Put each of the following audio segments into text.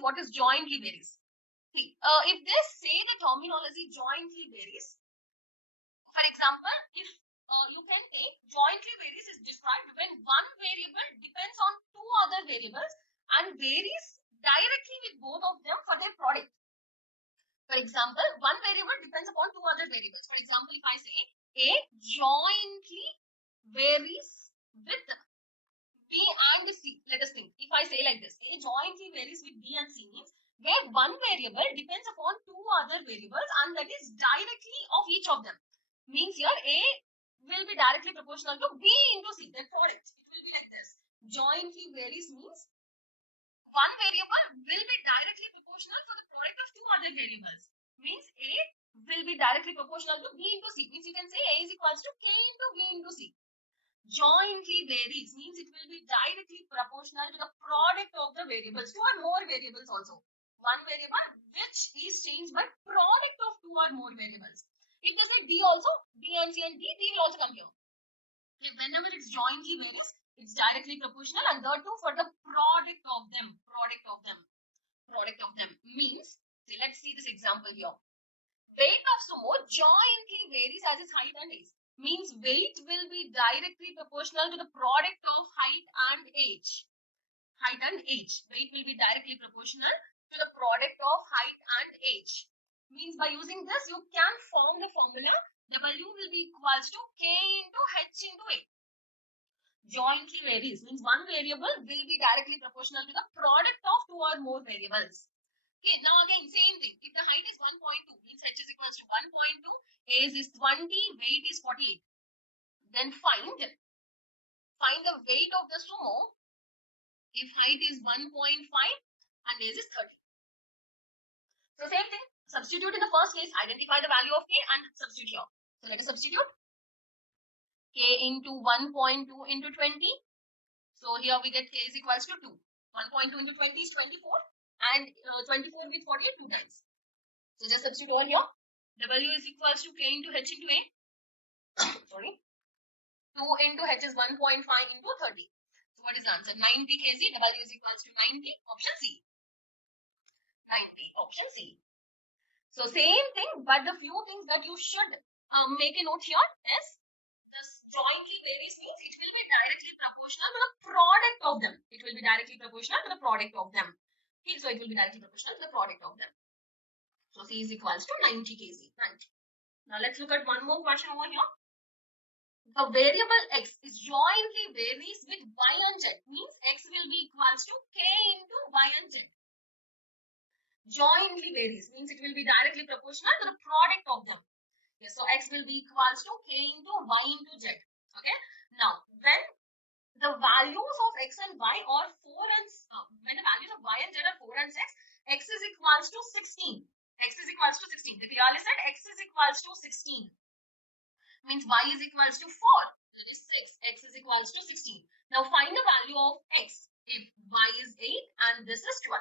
see what is jointly varies. See, if they say the terminology jointly varies, for example, if you can take jointly varies is described when one variable depends on two other variables and varies directly with both of them for their product. For example, one variable depends upon two other variables. For example, if I say A jointly varies with B and C, let us think. If I say like this, A jointly varies with B and C means where one variable depends upon two other variables and that is directly of each of them. Means here A will be directly proportional to B into C, that product. It will be like this. Jointly varies means one variable will be directly proportional to the product of two other variables. Means A will be directly proportional to B into C. Means you can say A is equals to K into B into C. Jointly varies means it will be directly proportional to the product of the variables, two or more variables also. One variable which is changed by product of two or more variables. If they say D also, B and C and D will also come here. Whenever it's jointly varies, it's directly proportional and that too for the product of them. Means, see, let's see this example here. Weight of sumo jointly varies as its height and age. Means weight will be directly proportional to the product of height and age. Weight will be directly proportional to the product of height and age. Means by using this, you can form the formula W will be equals to K into H into A. Jointly varies means one variable will be directly proportional to the product of two or more variables. Okay, now again, same thing. If the height is 1.2, means H is equals to 1.2, age is 20, weight is 48. Then find the weight of the sumo if height is 1.5 and age is 30. So same thing, substitute in the first case, identify the value of K and substitute here. So let us substitute. K into 1.2 into 20. So here we get K is equals to 2. 1.2 into 20 is 24 and 24 with 48 2 times. So just substitute over here. W is equals to K into H into A. Sorry. 2 into H is 1.5 into 30. So what is the answer? 90 kg. W is equals to 90. Option C. 90. Option C. So same thing, but the few things that you should make a note here is this jointly varies means it will be directly proportional to the product of them. Okay, so it will be directly proportional to the product of them. So C is equals to 90 kg. 90. Now let's look at one more question over here. The variable X is jointly varies with Y and Z. Means X will be equals to K into Y and Z. Jointly varies means it will be directly proportional to the product of them. Okay, so X will be equals to K into Y into Z. Okay. Now, when the values of X and Y are 4 and when the values of Y and Z are 4 and 6, X is equals to 16. They clearly said X is equals to 16. Means Y is equals to 4. That is 6. X is equals to 16. Now find the value of X if Y is 8 and this is 12.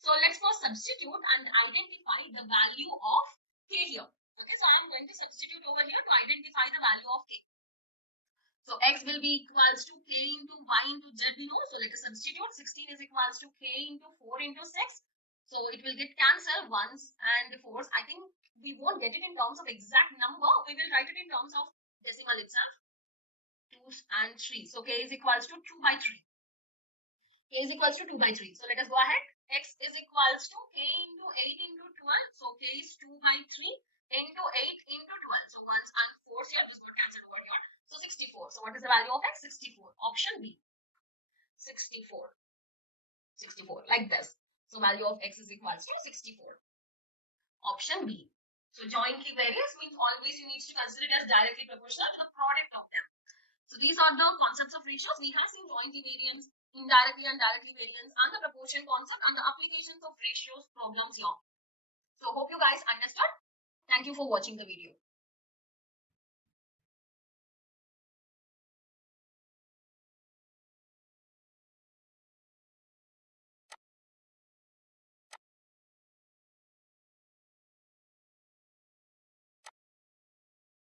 So let's first substitute and identify the value of K here. Okay, so I am going to substitute over here to identify the value of K. So X will be equals to K into Y into Z we know. So let us substitute. 16 is equals to K into 4 into 6. So it will get cancelled once and 4s. I think we won't get it in terms of exact number. We will write it in terms of decimal itself. 2s and 3. So K is equals to 2 by 3. So let us go ahead. X is equals to K into 8 into 12. So K is 2 by 3 into 8 into 12. So 1s and 4s here just got cancelled over here. So 64. So what is the value of X? 64. Option B. 64. Like this. So value of X is equals to 64. Option B. So jointly varies means always you need to consider it as directly proportional to the product of them. So these are the concepts of ratios. We have seen jointly variance, indirectly and directly variance, and the proportion concept and the applications of ratios problems here. So hope you guys understood. Thank you for watching the video.